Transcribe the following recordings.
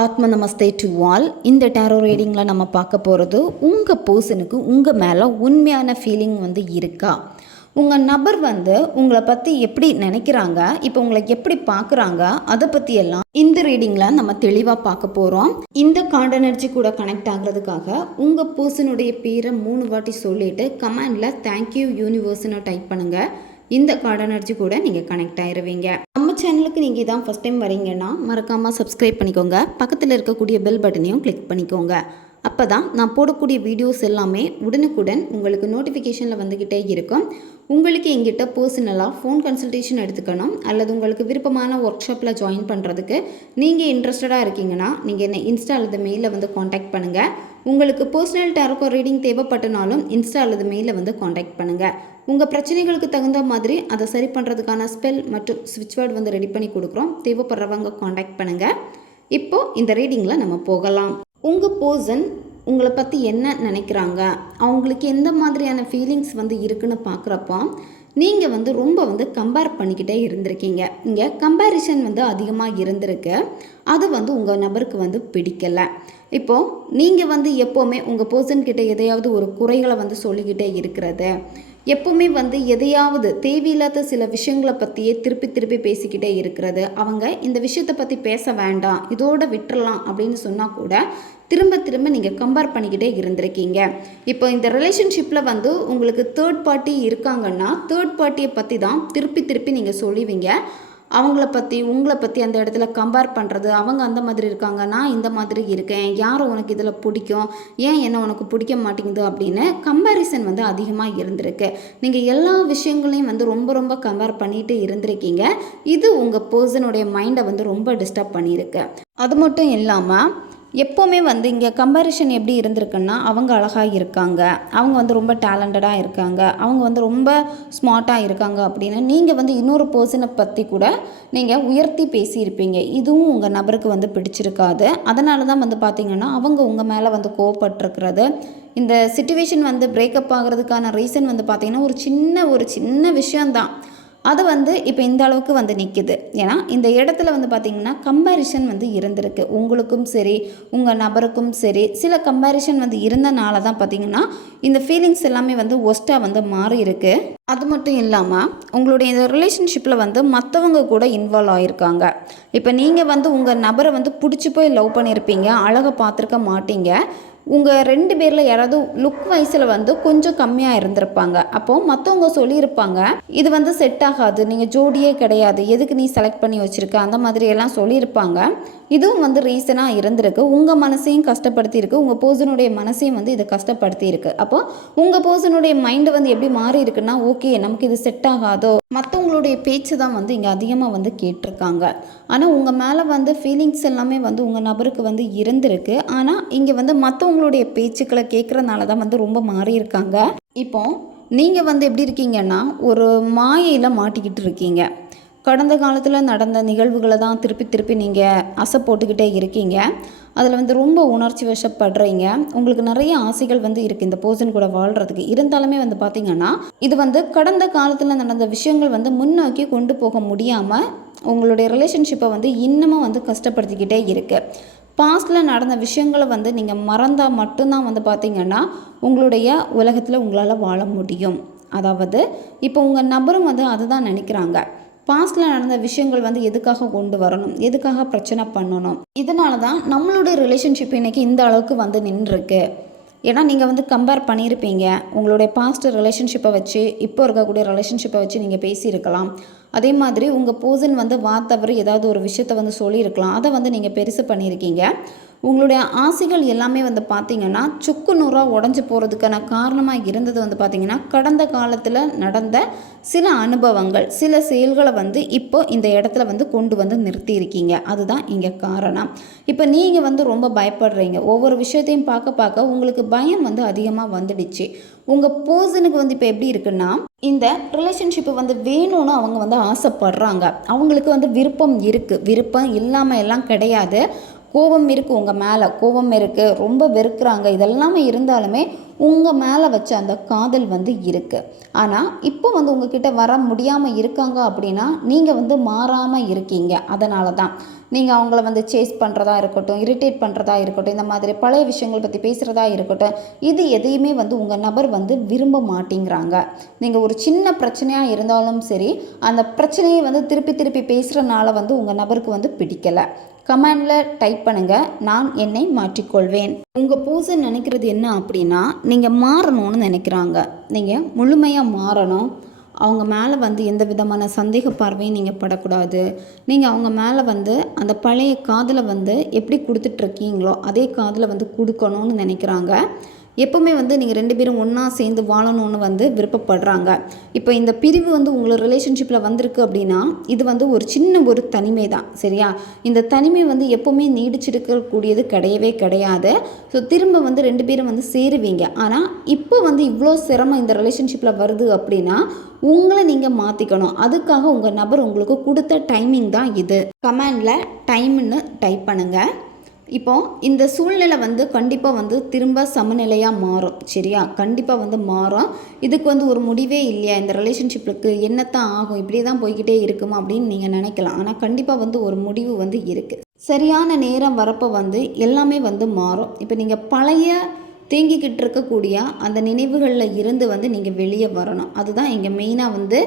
ஆத்ம நமஸ்தே to all. இந்த tarot ரீடிங்கில் நம்ம பார்க்க போகிறது, உங்கள் பர்சனுக்கு உங்கள் மேலே உண்மையான ஃபீலிங் இருக்கா, உங்கள் நபர் உங்களை பற்றி எப்படி நினைக்கிறாங்க, இப்போ உங்களை எப்படி பார்க்குறாங்க, அதை பற்றியெல்லாம் இந்த ரீடிங்கில் நம்ம தெளிவாக பார்க்க போகிறோம். இந்த கார்ட் எனர்ஜி கூட கனெக்ட் ஆகிறதுக்காக உங்கள் பர்சனுடைய பேரை 3 வாட்டி சொல்லிவிட்டு கமெண்டில் தேங்க்யூ யூனிவர்ஸ்னு டைப் பண்ணுங்கள். இந்த கார்ட் எனர்ஜி கூட நீங்கள் கனெக்ட் ஆயிடுவீங்க. நம்ம சேனலுக்கு நீங்கள் இதான் ஃபஸ்ட் டைம் வரீங்கன்னா மறக்காமல் சப்ஸ்கிரைப் பண்ணிக்கோங்க. பக்கத்தில் இருக்கக்கூடிய பெல் பட்டனையும் கிளிக் பண்ணிக்கோங்க. அப்போ தான் நான் போடக்கூடிய வீடியோஸ் எல்லாமே உடனுக்குடன் உங்களுக்கு நோட்டிஃபிகேஷனில் வந்துக்கிட்டே இருக்கும். உங்களுக்கு எங்கிட்ட பர்சனலாக ஃபோன் கன்சல்டேஷன் எடுத்துக்கணும் அல்லது உங்களுக்கு விருப்பமான ஒர்க் ஷாப்பில் ஜாயின் பண்ணுறதுக்கு நீங்கள் இன்ட்ரெஸ்டடாக இருக்கீங்கன்னா நீங்கள் என்னை இன்ஸ்டா அல்லது மெயிலில் காண்டாக்ட் பண்ணுங்கள். உங்களுக்கு பர்சனல் டேரோ ரீடிங் தேவைப்பட்டனாலும் இன்ஸ்டா அல்லது மெயிலில் காண்டாக்ட் பண்ணுங்கள். உங்கள் பிரச்சனைகளுக்கு தகுந்த மாதிரி அதை சரி பண்ணுறதுக்கான ஸ்பெல் மற்றும் ஸ்விட்ச் வேர்டு ரெடி பண்ணி கொடுக்குறோம். தேவைப்படுறவங்க காண்டாக்ட் பண்ணுங்கள். இப்போது இந்த ரீடிங்கில் நம்ம போகலாம். உங்கள் பர்சன் உங்களை பற்றி என்ன நினைக்கிறாங்க, அவங்களுக்கு எந்த மாதிரியான ஃபீலிங்ஸ் இருக்குன்னு பார்க்குறப்போ நீங்கள் ரொம்ப கம்பேர் பண்ணிக்கிட்டே இருந்திருக்கீங்க. இங்கே கம்பேரிசன் அதிகமாக இருந்திருக்கு. அது உங்கள் நபருக்கு பிடிக்கலை. இப்போது நீங்கள் எப்போவுமே உங்கள் பர்சன்கிட்ட எதையாவது ஒரு குறைகளை சொல்லிக்கிட்டே இருக்கிறது, எப்போவுமே எதையாவது தேவையில்லாத சில விஷயங்களை பற்றியே திருப்பி திருப்பி பேசிக்கிட்டே இருக்கிறது, அவங்க இந்த விஷயத்தை பற்றி பேச வேண்டாம் இதோட விட்டுறலாம் அப்படின்னு சொன்னால் கூட திரும்ப திரும்ப நீங்கள் கம்பேர் பண்ணிக்கிட்டே இருந்திருக்கீங்க. இப்போ இந்த ரிலேஷன்ஷிப்பில் உங்களுக்கு தேர்ட் பார்ட்டி இருக்காங்கன்னா தேர்ட் பார்ட்டியை பற்றி தான் திருப்பி திருப்பி நீங்கள் சொல்லுவீங்க. அவங்கள பற்றி உங்களை பற்றி அந்த இடத்துல கம்பேர் பண்ணுறது, அவங்க அந்த மாதிரி இருக்காங்க, நான் இந்த மாதிரி இருக்கேன், யாரை உனக்கு இதில் பிடிக்கும், ஏன் என்ன உனக்கு பிடிக்க மாட்டேங்குது அப்படின்னு கம்பேரிசன் அதிகமாக இருந்திருக்கு. நீங்கள் எல்லா விஷயங்களையும் ரொம்ப ரொம்ப கம்பேர் பண்ணிட்டு இருந்திருக்கீங்க. இது உங்கள் பர்சனுடைய மைண்டை ரொம்ப டிஸ்டர்ப் பண்ணியிருக்கு. அது மட்டும் இல்லாமல் எப்போவுமே இங்கே கம்பேரிஷன் எப்படி இருந்திருக்குன்னா, அவங்க அழகாக இருக்காங்க, அவங்க ரொம்ப டேலண்டடாக இருக்காங்க, அவங்க ரொம்ப ஸ்மார்ட்டாக இருக்காங்க அப்படின்னு நீங்கள் இன்னொரு பர்சனை பற்றி கூட நீங்கள் உயர்த்தி பேசியிருப்பீங்க. இதுவும் உங்கள் நபருக்கு பிடிச்சிருக்காது. அதனால தான் பார்த்திங்கன்னா அவங்க உங்கள் மேலே கோவப்பட்டிருக்கிறது. இந்த சிச்சுவேஷன் பிரேக்கப் ஆகிறதுக்கான ரீசன் பார்த்திங்கன்னா ஒரு சின்ன விஷயந்தான். அது இப்போ இந்த அளவுக்கு நிற்கிது. ஏன்னா இந்த இடத்துல பார்த்திங்கன்னா கம்பேரிஷன் இருந்திருக்கு. உங்களுக்கும் சரி உங்கள் நபருக்கும் சரி சில கம்பேரிஷன் இருந்தனால தான் பார்த்திங்கன்னா இந்த ஃபீலிங்ஸ் எல்லாமே ஒஸ்ட்டாக மாறி இருக்கு. அது மட்டும் இல்லாமல் உங்களுடைய இந்த ரிலேஷன்ஷிப்பில் மற்றவங்க கூட இன்வால்வ் ஆகியிருக்காங்க. இப்போ நீங்கள் உங்கள் நபரை பிடிச்சி போய் லவ் பண்ணியிருப்பீங்க, அழகை பார்த்துருக்க மாட்டீங்க. உங்கள் 2 பேரில் யாராவது லுக் வைஸில் கொஞ்சம் கம்மியாக இருந்திருப்பாங்க. அப்போது மற்றவங்க சொல்லியிருப்பாங்க, இது செட் ஆகாது, நீங்கள் ஜோடியே கிடையாது, எதுக்கு நீ செலக்ட் பண்ணி வச்சுருக்க, அந்த மாதிரியெல்லாம் சொல்லியிருப்பாங்க. இதுவும் ரீசனாக இருந்திருக்கு. உங்கள் மனசையும் கஷ்டப்படுத்தியிருக்கு, உங்கள் பர்சனுடைய மனசையும் இது கஷ்டப்படுத்தியிருக்கு. அப்போது உங்கள் பர்சனுடைய மைண்டு எப்படி மாறி இருக்குன்னா, ஓகே நமக்கு இது செட் ஆகாதோ, மற்றவங்களுடைய பேச்சு தான் இங்கே அதிகமாக கேட்டிருக்காங்க. ஆனால் உங்கள் மேலே ஃபீலிங்ஸ் எல்லாமே உங்கள் நபருக்கு இருந்திருக்கு. ஆனால் இங்கே மற்றவங்களுடைய பேச்சுக்களை கேட்குறதுனால தான் ரொம்ப மாறி இருக்காங்க. இப்போ நீங்கள் எப்படி இருக்கீங்கன்னா ஒரு மாயையில் மாட்டிக்கிட்டு இருக்கீங்க. கடந்த காலத்தில் நடந்த நிகழ்வுகளை தான் திருப்பி திருப்பி நீங்கள் ஆசை போட்டுக்கிட்டே இருக்கீங்க. அதில் ரொம்ப உணர்ச்சி வசப்படுறீங்க. உங்களுக்கு நிறைய ஆசைகள் இருக்குது இந்த பர்சன் கூட வாழ்கிறதுக்கு. இருந்தாலுமே பார்த்திங்கன்னா இது கடந்த காலத்தில் நடந்த விஷயங்கள் முன்னோக்கி கொண்டு போக முடியாமல் உங்களுடைய ரிலேஷன்ஷிப்பை இன்னமும் கஷ்டப்படுத்திக்கிட்டே இருக்குது. பாஸ்டில் நடந்த விஷயங்களை நீங்கள் மறந்தால் மட்டும்தான் பார்த்திங்கன்னா உங்களுடைய உலகத்தில் உங்களால் வாழ முடியும். அதாவது இப்போ உங்கள் நபரும் அதுதான் நினைக்கிறாங்க. பாஸ்டில் நடந்த விஷயங்கள் எதுக்காக கொண்டு வரணும், எதுக்காக பிரச்சனை பண்ணணும். இதனால தான் நம்மளுடைய ரிலேஷன்ஷிப் இன்றைக்கி இந்த அளவுக்கு நின்றுருக்கு. ஏன்னா நீங்கள் கம்பேர் பண்ணியிருப்பீங்க. உங்களுடைய பாஸ்ட் ரிலேஷன்ஷிப்பை வச்சு இப்போ இருக்கக்கூடிய ரிலேஷன்ஷிப்பை வச்சு நீங்கள் பேசியிருக்கலாம். அதே மாதிரி உங்கள் பர்சன் வார்த்தவர் ஏதாவது ஒரு விஷயத்தை சொல்லியிருக்கலாம். அதை நீங்கள் பெருசு பண்ணியிருக்கீங்க. உங்களுடைய ஆசைகள் எல்லாமே பார்த்திங்கன்னா சுக்கு நூறாக உடஞ்சி போகிறதுக்கான காரணமாக இருந்தது பார்த்திங்கன்னா கடந்த காலத்தில் நடந்த சில அனுபவங்கள், சில செயல்களை இப்போ இந்த இடத்துல கொண்டு நிறுத்தியிருக்கீங்க. அதுதான் இங்கே காரணம். இப்போ நீங்கள் ரொம்ப பயப்படுறீங்க. ஒவ்வொரு விஷயத்தையும் பார்க்க பார்க்க உங்களுக்கு பயம் அதிகமாக வந்துடுச்சு. உங்கள் பர்சனுக்கு இப்போ எப்படி இருக்குன்னா, இந்த ரிலேஷன்ஷிப்பு வேணும்னு அவங்க ஆசைப்படுறாங்க. அவங்களுக்கு விருப்பம் இருக்குது, விருப்பம் இல்லாமல் எல்லாம் கிடையாது. கோபம் இருக்குது, உங்கள் மேலே கோபம் இருக்குது, ரொம்ப வெறுக்கிறாங்க. இதெல்லாமே இருந்தாலுமே உங்கள் மேலே வச்ச அந்த காதல் வந்து இருக்குது. ஆனால் இப்போ வந்து உங்ககிட்ட வர முடியாமல் இருக்காங்க அப்படின்னா நீங்கள் வந்து மாறாமல் இருக்கீங்க. அதனால தான் நீங்கள் அவங்கள வந்து சேஸ் பண்ணுறதா இருக்கட்டும், இரிட்டேட் பண்ணுறதா இருக்கட்டும், இந்த மாதிரி பழைய விஷயங்கள் பற்றி பேசுகிறதா இருக்கட்டும், இது எதையுமே வந்து உங்கள் நபர் வந்து விரும்ப மாட்டேங்கிறாங்க. நீங்கள் ஒரு சின்ன பிரச்சனையாக இருந்தாலும் சரி, அந்த பிரச்சனையை வந்து திருப்பி திருப்பி பேசுகிறனால வந்து உங்கள் நபருக்கு வந்து பிடிக்கலை. கமெண்டில் டைப் பண்ணுங்கள், நான் என்னை மாற்றிக்கொள்வேன். உங்கள் பர்சன் நினைக்கிறது என்ன அப்படின்னா, நீங்கள் மாறணும்னு நினைக்கிறாங்க. நீங்கள் முழுமையாக மாறணும். அவங்க மேலே வந்து எந்த விதமான சந்தேக பார்வையும் நீங்கள் படக்கூடாது. நீங்கள் அவங்க மேலே வந்து அந்த பழைய காதலை வந்து எப்படி கொடுத்துட்ருக்கீங்களோ அதே காதலை வந்து கொடுக்கணும்னு நினைக்கிறாங்க. எப்போவுமே வந்து நீங்கள் 2 பேரும் ஒன்றா சேர்ந்து வாழணும்னு வந்து விருப்பப்படுறாங்க. இப்போ இந்த பிரிவு வந்து உங்களோட ரிலேஷன்ஷிப்பில் வந்திருக்கு அப்படின்னா இது வந்து ஒரு சின்ன ஒரு தனிமை தான், சரியா? இந்த தனிமை வந்து எப்போவுமே நீடிச்சிருக்கக்கூடியது கிடையவே கிடையாது. ஸோ திரும்ப வந்து 2 பேரும் வந்து சேருவீங்க. ஆனால் இப்போ வந்து இவ்வளோ சிரமம் இந்த ரிலேஷன்ஷிப்பில் வருது அப்படின்னா உங்களை நீங்கள் மாற்றிக்கணும். அதுக்காக உங்கள் நபர் உங்களுக்கு கொடுத்த டைமிங் தான் இது. கமெண்டில் டைம்னு டைப் பண்ணுங்கள். இப்போது இந்த சூழ்நிலை வந்து கண்டிப்பாக வந்து திரும்ப சமநிலையாக மாறும், சரியா? கண்டிப்பாக வந்து மாறும். இதுக்கு வந்து ஒரு முடிவே இல்லையா, இந்த ரிலேஷன்ஷிப்புக்கு என்னத்தான் ஆகும், இப்படியே தான் போய்கிட்டே இருக்குமா அப்படின்னு நீங்கள் நினைக்கலாம். ஆனால் கண்டிப்பாக வந்து ஒரு முடிவு வந்து இருக்குது. சரியான நேரம் வரப்போ வந்து எல்லாமே வந்து மாறும். இப்போ நீங்கள் பழைய தேங்கிக்கிட்டு இருக்கக்கூடிய அந்த நினைவுகளில் இருந்து வந்து நீங்கள் வெளியே வரணும். அதுதான் இங்கே மெயினாக வந்து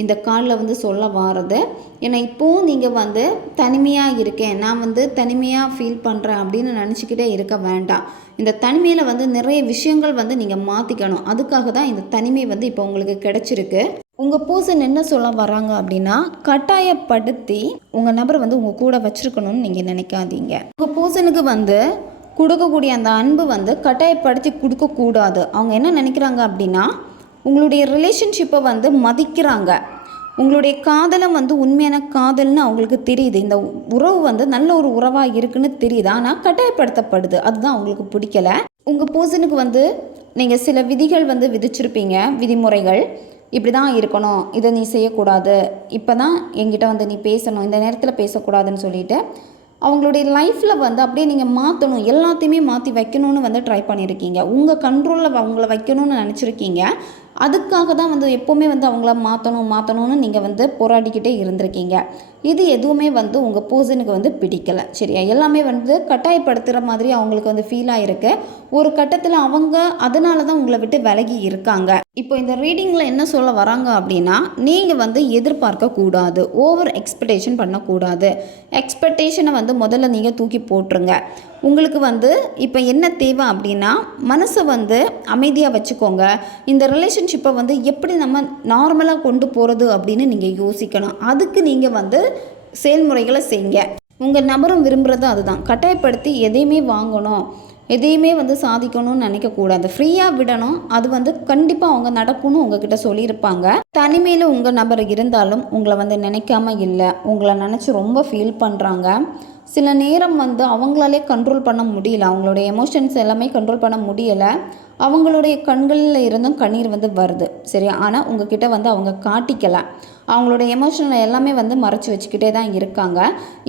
இந்த காலில் வந்து சொல்ல வாரது. ஏன்னா இப்போது நீங்கள் வந்து தனிமையாக இருக்கேன், நான் வந்து தனிமையாக ஃபீல் பண்ணுறேன் அப்படின்னு நினச்சிக்கிட்டே இருக்க வேண்டாம். இந்த தனிமையில் வந்து நிறைய விஷயங்கள் வந்து நீங்கள் மாற்றிக்கணும். அதுக்காக தான் இந்த தனிமை வந்து இப்போ உங்களுக்கு கிடச்சிருக்கு. உங்கள் பர்சன் என்ன சொல்ல வராங்க அப்படின்னா, கட்டாயப்படுத்தி உங்கள் நபரை வந்து உங்கள் கூட வச்சுருக்கணும்னு நீங்கள் நினைக்காதீங்க. உங்கள் பர்சனுக்கு வந்து கொடுக்கக்கூடிய அந்த அன்பு வந்து கட்டாயப்படுத்தி கொடுக்கக்கூடாது. அவங்க என்ன நினைக்கிறாங்க அப்படின்னா, உங்களுடைய ரிலேஷன்ஷிப்பை வந்து மதிக்கிறாங்க. உங்களுடைய காதலும் வந்து உண்மையான காதல்னு அவங்களுக்கு தெரியுது. இந்த உறவு வந்து நல்ல ஒரு உறவாக இருக்குன்னு தெரியுது. ஆனால் கட்டாயப்படுத்தப்படுது, அதுதான் அவங்களுக்கு பிடிக்கலை. உங்கள் பர்சனுக்கு வந்து நீங்கள் சில விதிகள் வந்து விதிச்சிருப்பீங்க, விதிமுறைகள். இப்படி தான் இருக்கணும், இதை நீ செய்யக்கூடாது, இப்போ தான் என்கிட்ட வந்து நீ பேசணும், இந்த நேரத்தில் பேசக்கூடாதுன்னு சொல்லிட்டு அவங்களுடைய லைஃப்பில் வந்து அப்படியே நீங்கள் மாற்றணும், எல்லாத்தையுமே மாற்றி வைக்கணும்னு வந்து ட்ரை பண்ணியிருக்கீங்க. உங்கள் கண்ட்ரோலில் அவங்கள வைக்கணும்னு நினச்சிருக்கீங்க. அதுக்காக தான் வந்து எப்போவுமே வந்து அவங்கள மாற்றணும்னு நீங்கள் வந்து போராடிக்கிட்டே இருந்திருக்கீங்க. இது எதுவுமே வந்து உங்கள் பர்சனுக்கு வந்து பிடிக்கலை, சரியா? எல்லாமே வந்து கட்டாயப்படுத்துகிற மாதிரி அவங்களுக்கு வந்து ஃபீல் ஆகிருக்கு. ஒரு கட்டத்தில் அவங்க அதனால தான் உங்களை விட்டு விலகி இருக்காங்க. இப்போ இந்த ரீடிங்கில் என்ன சொல்ல வராங்க அப்படின்னா, நீங்கள் வந்து எதிர்பார்க்கக்கூடாது, ஓவர் எக்ஸ்பெக்டேஷன் பண்ணக்கூடாது. எக்ஸ்பெக்டேஷனை வந்து முதல்ல நீங்கள் தூக்கி போட்டுருங்க. உங்களுக்கு வந்து இப்போ என்ன தேவை அப்படின்னா, மனசை வந்து அமைதியாக வச்சுக்கோங்க. இந்த ரிலேஷன்ஷிப்பை வந்து எப்படி நம்ம நார்மலாக கொண்டு போகிறது அப்படின்னு நீங்கள் யோசிக்கணும். அதுக்கு நீங்கள் வந்து செயல்முறைகளை செய்யுங்க. உங்கள் நபரும் விரும்புகிறது அதுதான். கட்டாயப்படுத்தி எதையுமே வாங்கணும், எதையுமே வந்து சாதிக்கணும்னு நினைக்கக்கூடாது. ஃப்ரீயாக விடணும். அது வந்து கண்டிப்பாக அவங்க நடக்கும்னு உங்ககிட்ட சொல்லியிருப்பாங்க. தனிமையில் உங்கள் நபர் இருந்தாலும் உங்களை வந்து நினைக்காம இல்லை, உங்களை நினச்சி ரொம்ப ஃபீல் பண்ணுறாங்க. சில நேரம் வந்து அவங்களாலே கண்ட்ரோல் பண்ண முடியல, அவங்களுடைய எமோஷன்ஸ் எல்லாமே கண்ட்ரோல் பண்ண முடியலை. அவங்களுடைய கண்களில் இருந்தும் கண்ணீர் வந்து வருது, சரி? ஆனால் உங்ககிட்ட வந்து அவங்க காட்டிக்கலை. அவங்களோட எமோஷனை எல்லாமே வந்து மறைச்சி வச்சுக்கிட்டே தான் இருக்காங்க.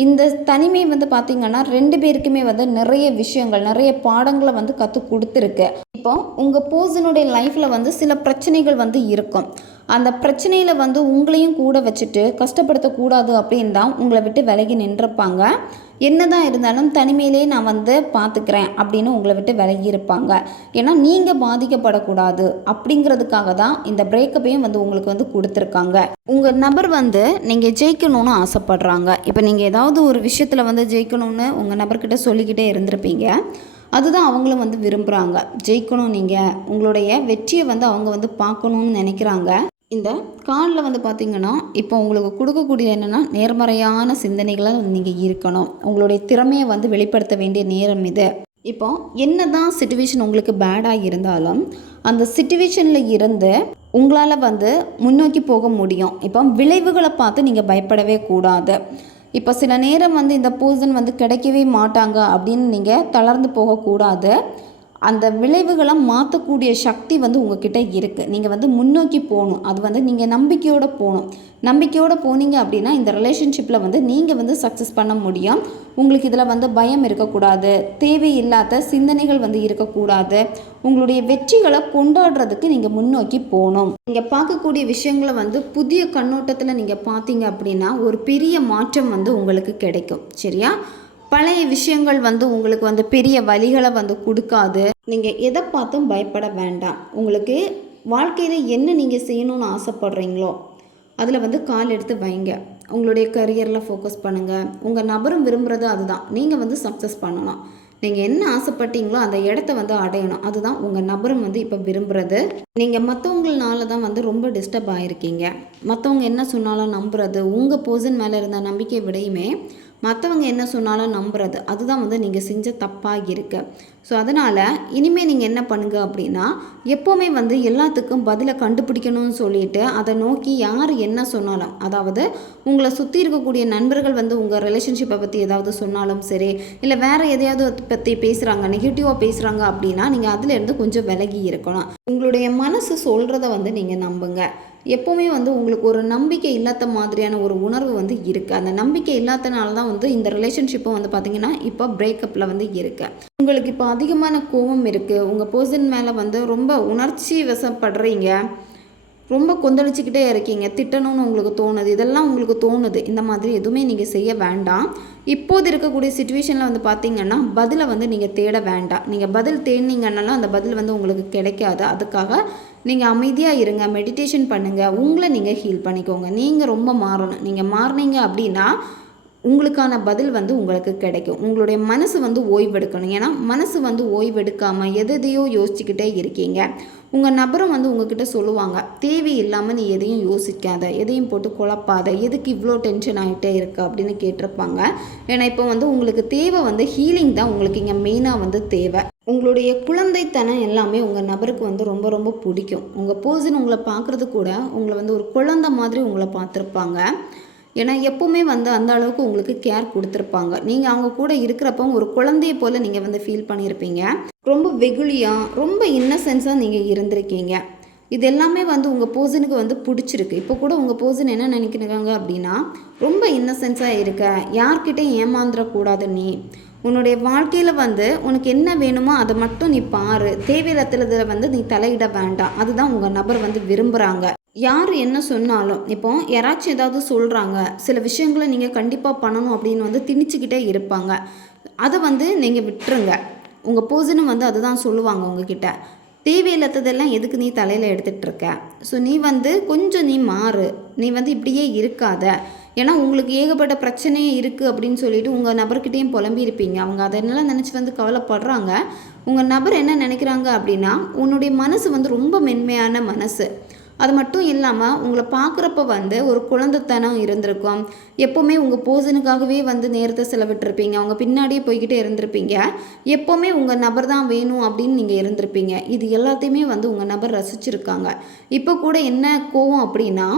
இந்த தனிமை வந்து பார்த்திங்கன்னா 2 பேருக்குமே வந்து நிறைய விஷயங்கள், நிறைய பாடங்களை வந்து கற்றுக் கொடுத்துருக்கு. இப்போ உங்கள் பர்சனுடைய லைஃப்பில் வந்து சில பிரச்சனைகள் வந்து இருக்கும். அந்த பிரச்சனையில் வந்து உங்களையும் கூட வச்சுட்டு கஷ்டப்படுத்தக்கூடாது அப்படின்னு தான் உங்களை விட்டு விலகி நின்றுப்பாங்க. என்னதான் இருந்தாலும் தனிமையிலே நான் வந்து பார்த்துக்கிறேன் அப்படின்னு உங்களை விட்டு விலகி இருப்பாங்க. ஏன்னா நீங்கள் பாதிக்கப்படக்கூடாது அப்படிங்கிறதுக்காக தான் இந்த பிரேக்கப்பையும் வந்து உங்களுக்கு வந்து கொடுத்துருக்காங்க. உங்கள் நபர் வந்து நீங்கள் ஜெயிக்கணும்னு ஆசைப்படுறாங்க. இப்போ நீங்கள் ஏதாவது ஒரு விஷயத்தில் வந்து ஜெயிக்கணும்னு உங்கள் நபர்கிட்ட சொல்லிக்கிட்டே இருந்திருப்பீங்க. அதுதான் அவங்களும் வந்து விரும்புகிறாங்க. ஜெயிக்கணும், நீங்கள் உங்களுடைய வெற்றியை வந்து அவங்க வந்து பார்க்கணுன்னு நினைக்கிறாங்க. இந்த கார்டில் வந்து பார்த்திங்கன்னா இப்போ உங்களுக்கு கொடுக்கக்கூடிய என்னென்னா, நேர்மறையான சிந்தனைகளை நீங்கள் இருக்கணும். உங்களுடைய திறமையை வந்து வெளிப்படுத்த வேண்டிய நேரம் இது. இப்போ என்ன தான் சிச்சுவேஷன் உங்களுக்கு பேடாக இருந்தாலும் அந்த சிச்சுவேஷனில் இருந்து உங்களால் வந்து முன்னோக்கி போக முடியும். இப்போ விளைவுகளை பார்த்து நீங்கள் பயப்படவே கூடாது. இப்போ சில நேரம் வந்து இந்த பர்சன் வந்து கிடைக்கவே மாட்டாங்க அப்படின்னு நீங்கள் தளர்ந்து போகக்கூடாது. அந்த விளைவுகளை மாற்றக்கூடிய சக்தி வந்து உங்ககிட்ட இருக்குது. நீங்கள் வந்து முன்னோக்கி போகணும். அது வந்து நீங்கள் நம்பிக்கையோடு போகணும். நம்பிக்கையோடு போனீங்க அப்படின்னா இந்த ரிலேஷன்ஷிப்பில் வந்து நீங்கள் வந்து சக்ஸஸ் பண்ண முடியும். உங்களுக்கு இதில் வந்து பயம் இருக்கக்கூடாது, தேவையில்லாத சிந்தனைகள் வந்து இருக்கக்கூடாது. உங்களுடைய வெற்றிகளை கொண்டாடுறதுக்கு நீங்கள் முன்னோக்கி போகணும். நீங்கள் பார்க்கக்கூடிய விஷயங்களை வந்து புதிய கண்ணோட்டத்தில் நீங்கள் பார்த்தீங்க அப்படின்னா ஒரு பெரிய மாற்றம் வந்து உங்களுக்கு கிடைக்கும். சரியா? பழைய விஷயங்கள் வந்து உங்களுக்கு வந்து பெரிய வழிகளை வந்து கொடுக்காது. நீங்கள் எதை பார்த்தும் பயப்பட வேண்டாம். உங்களுக்கு வாழ்க்கையில் என்ன நீங்கள் செய்யணும்னு ஆசைப்படுறீங்களோ அதில் வந்து கால் எடுத்து வைங்க. உங்களுடைய கரியரில் ஃபோக்கஸ் பண்ணுங்கள். உங்கள் நபரும் விரும்புகிறது அதுதான். நீங்கள் வந்து சக்ஸஸ் பண்ணணும். நீங்கள் என்ன ஆசைப்பட்டீங்களோ அந்த இடத்த வந்து அடையணும். அதுதான் உங்கள் நபரும் வந்து இப்போ விரும்புகிறது. நீங்கள் மற்றவங்களால தான் வந்து ரொம்ப டிஸ்டர்ப் ஆகிருக்கீங்க. மற்றவங்க என்ன சொன்னாலும் நம்புறது, உங்கள் பர்சன் மேலே இருந்த நம்பிக்கை விடையுமே மற்றவங்க என்ன சொன்னாலும் நம்புறது, அதுதான் வந்து நீங்கள் செஞ்ச தப்பாக இருக்கு. ஸோ அதனால் இனிமேல் நீங்கள் என்ன பண்ணுங்க அப்படின்னா, எப்போவுமே வந்து எல்லாத்துக்கும் பதிலை கண்டுபிடிக்கணும்னு சொல்லிட்டு அதை நோக்கி யார் என்ன சொன்னாலும், அதாவது உங்களை சுற்றி இருக்கக்கூடிய நண்பர்கள் வந்து உங்கள் ரிலேஷன்ஷிப்பை பற்றி ஏதாவது சொன்னாலும் சரி, இல்லை வேறு எதையாவது பற்றி பேசுகிறாங்க, நெகட்டிவாக பேசுகிறாங்க அப்படின்னா நீங்கள் அதிலேருந்து கொஞ்சம் விலகி இருக்கணும். உங்களுடைய மனசு சொல்கிறத வந்து நீங்கள் நம்புங்க. எப்போவுமே வந்து உங்களுக்கு ஒரு நம்பிக்கை இல்லாத மாதிரியான ஒரு உணர்வு வந்து இருக்குது. அந்த நம்பிக்கை இல்லாதனால தான் வந்து இந்த ரிலேஷன்ஷிப்பும் வந்து பார்த்திங்கன்னா இப்போ பிரேக்கப்பில் வந்து இருக்குது. உங்களுக்கு இப்போ அதிகமான கோபம் இருக்குது. உங்கள் பர்சன் மேலே வந்து ரொம்ப உணர்ச்சி வசப்படுறீங்க. ரொம்ப கொந்தளிச்சிக்கிட்டே இருக்கீங்க. திட்டணும்னு உங்களுக்கு தோணுது. இதெல்லாம் உங்களுக்கு தோணுது. இந்த மாதிரி எதுவுமே நீங்கள் செய்ய வேண்டாம். இப்போது இருக்கக்கூடிய சிச்சுவேஷனில் வந்து பார்த்திங்கன்னா பதிலை வந்து நீங்கள் தேட வேண்டாம். நீங்கள் பதில் தேடினீங்கன்னாலும் அந்த பதில் வந்து உங்களுக்கு கிடைக்காது. அதுக்காக நீங்கள் அமைதியாக இருங்க, மெடிடேஷன் பண்ணுங்கள், உங்களை நீங்கள் ஹீல் பண்ணிக்கோங்க. நீங்கள் ரொம்ப மாறணும். நீங்கள் மாறினீங்க அப்படின்னா உங்களுக்கான பதில் வந்து உங்களுக்கு கிடைக்கும். உங்களுடைய மனசு வந்து ஓய்வெடுக்கணும். ஏன்னா மனசு வந்து ஓய்வெடுக்காமல் எதையோ யோசிச்சுக்கிட்டே இருக்கீங்க. உங்கள் நபரும் வந்து உங்ககிட்ட சொல்லுவாங்க, தேவையில்லாமல் நீ எதையும் யோசிக்காத, எதையும் போட்டு குழப்பாத, எதுக்கு இவ்வளோ டென்ஷன் ஆகிட்டே இருக்கு அப்படின்னு கேட்டிருப்பாங்க. ஏன்னா இப்போ வந்து உங்களுக்கு தேவை வந்து ஹீலிங் தான் உங்களுக்கு இங்கே மெயினாக வந்து தேவை. உங்களுடைய குழந்தைத்தனம் எல்லாமே உங்கள் நபருக்கு வந்து ரொம்ப ரொம்ப பிடிக்கும். உங்கள் பர்சன் உங்களை பார்க்குறது கூட உங்களை வந்து ஒரு குழந்தை மாதிரி உங்களை பார்த்துருப்பாங்க. ஏன்னா எப்போவுமே வந்து அந்த அளவுக்கு உங்களுக்கு கேர் கொடுத்துருப்பாங்க. நீங்கள் அவங்க கூட இருக்கிறப்ப ஒரு குழந்தைய போல் நீங்கள் வந்து ஃபீல் பண்ணியிருப்பீங்க. ரொம்ப வெகுளியாக, ரொம்ப இன்னசென்ஸாக நீங்கள் இருந்திருக்கீங்க. இது எல்லாமே வந்து உங்கள் பர்சனுக்கு வந்து பிடிச்சிருக்கு. இப்போ கூட உங்கள் பர்சன் என்ன நினைக்கிறாங்க அப்படின்னா, ரொம்ப இன்னசென்ஸாக இருக்க, யார்கிட்டையும் ஏமாந்துடக்கூடாது, நீ உன்னுடைய வாழ்க்கையில் வந்து உனக்கு என்ன வேணுமோ அதை மட்டும் நீ பாரு, தேவையில்லாததில் வந்து நீ தலையிட வேண்டாம். அதுதான் உங்கள் நபர் வந்து விரும்புகிறாங்க. யார் என்ன சொன்னாலும், இப்போ யாராச்சும் ஏதாவது சொல்கிறாங்க, சில விஷயங்களை நீங்கள் கண்டிப்பாக பண்ணணும் அப்படின்னு வந்து திணிச்சிக்கிட்டே இருப்பாங்க. அதை வந்து நீங்கள் விட்டுருங்க. உங்கள் பர்சனும் வந்து அதுதான் சொல்லுவாங்க உங்ககிட்ட, தேவையில்லாததெல்லாம் எதுக்கு நீ தலையில் எடுத்துகிட்டு இருக்க, ஸோ நீ வந்து கொஞ்சம் நீ மாறு, நீ வந்து இப்படியே இருக்காத. ஏன்னா உங்களுக்கு ஏகப்பட்ட பிரச்சனையே இருக்குது அப்படின்னு சொல்லிட்டு உங்கள் நபர்கிட்டையும் புலம்பியிருப்பீங்க. அவங்க அதெல்லாம் நினச்சி வந்து கவலைப்படுறாங்க. உங்கள் நபர் என்ன நினைக்கிறாங்க அப்படின்னா, உன்னுடைய மனசு வந்து ரொம்ப மென்மையான மனசு. அது மட்டும் இல்லாமல் உங்களை பார்க்குறப்ப வந்து ஒரு குழந்தைத்தனம் இருந்திருக்கும். எப்போவுமே உங்கள் பர்சனுக்காகவே வந்து நேரத்தை செலவிட்டிருப்பீங்க. அவங்க பின்னாடியே போய்கிட்டே இருந்திருப்பீங்க. எப்போவுமே உங்கள் நபர் தான் வேணும் அப்படின்னு நீங்கள் இருந்திருப்பீங்க. இது எல்லாத்தையுமே வந்து உங்கள் நபர் ரசிச்சிருக்காங்க. இப்போ கூட என்ன கோவம் அப்படின்னா,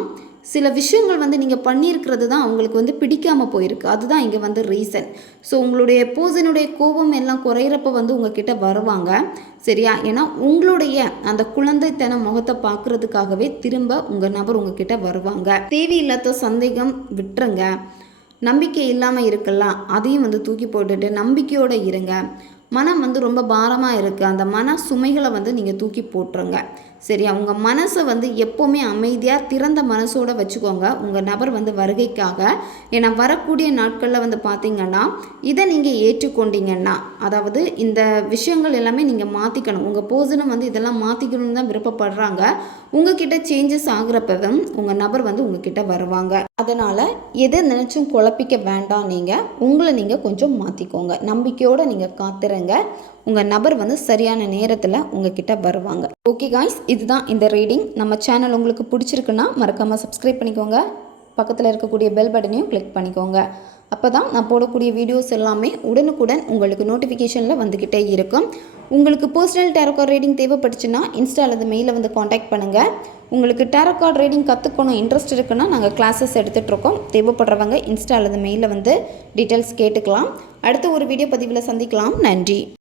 சில விஷயங்கள் வந்து நீங்கள் பண்ணியிருக்கிறது தான் அவங்களுக்கு வந்து பிடிக்காமல் போயிருக்கு. அதுதான் இங்கே வந்து ரீசன். ஸோ உங்களுடைய பர்சனுடைய கோபம் எல்லாம் குறையிறப்ப வந்து உங்ககிட்ட வருவாங்க. சரியா? ஏன்னா உங்களுடைய அந்த குழந்தைத்தன முகத்தை பார்க்குறதுக்காகவே திரும்ப உங்கள் நபர் உங்ககிட்ட வருவாங்க. தேவையில்லாத சந்தேகம் விட்டுருங்க. நம்பிக்கை இல்லாமல் இருக்கலாம், அதையும் வந்து தூக்கி போட்டுட்டு நம்பிக்கையோடு இருங்க. மனம் வந்து ரொம்ப பாரமாக இருக்குது, அந்த மன சுமைகளை வந்து நீங்கள் தூக்கி போட்டுருங்க. சரியா? உங்கள் மனசை வந்து எப்போவுமே அமைதியாக திறந்த மனசோடு வச்சுக்கோங்க உங்கள் நபர் வந்து வருகைக்காக. ஏன்னா வரக்கூடிய நாட்களில் வந்து பார்த்திங்கன்னா இதை நீங்கள் ஏற்றுக்கொண்டீங்கன்னா, அதாவது இந்த விஷயங்கள் எல்லாமே நீங்கள் மாற்றிக்கணும். உங்கள் பர்சனும் வந்து இதெல்லாம் மாற்றிக்கணும்னு தான் விருப்பப்படுறாங்க. உங்ககிட்ட சேஞ்சஸ் ஆகுறப்பவும் உங்கள் நபர் வந்து உங்ககிட்ட வருவாங்க. அதனால் எதை நினச்சும் குழப்பிக்க வேண்டாம். நீங்கள் உங்களை நீங்கள் கொஞ்சம் மாற்றிக்கோங்க. நம்பிக்கையோடு நீங்கள் காத்துருங்க. உங்கள் நபர் வந்து சரியான நேரத்தில் உங்ககிட்ட வருவாங்க. ஓகே காய்ஸ், இதுதான் இந்த ரீடிங். நம்ம சேனல் உங்களுக்கு பிடிச்சிருக்குன்னா மறக்காமல் சப்ஸ்கிரைப் பண்ணிக்கோங்க. பக்கத்தில் இருக்கக்கூடிய பெல் பட்டனையும் கிளிக் பண்ணிக்கோங்க. அப்போ தான் நான் போடக்கூடிய வீடியோஸ் எல்லாமே உடனுக்குடன் உங்களுக்கு நோட்டிஃபிகேஷனில் வந்துக்கிட்டே இருக்கும். உங்களுக்கு பர்சனல் டேரோ கார்டு ரீடிங் தேவைப்பட்டுச்சுன்னா இன்ஸ்டா அல்லது மெயிலில் வந்து காண்டாக்ட் பண்ணுங்கள். உங்களுக்கு டேரோ கார்டு ரீடிங் கற்றுக்கணும் இன்ட்ரெஸ்ட் இருக்குன்னா நாங்கள் கிளாஸஸ் எடுத்துகிட்ருக்கோம். தேவைப்படுறவங்க இன்ஸ்டா அல்லது மெயிலில் வந்து டீட்டெயில்ஸ் கேட்டுக்கலாம். அடுத்த ஒரு வீடியோ பதிவில் சந்திக்கலாம். நன்றி.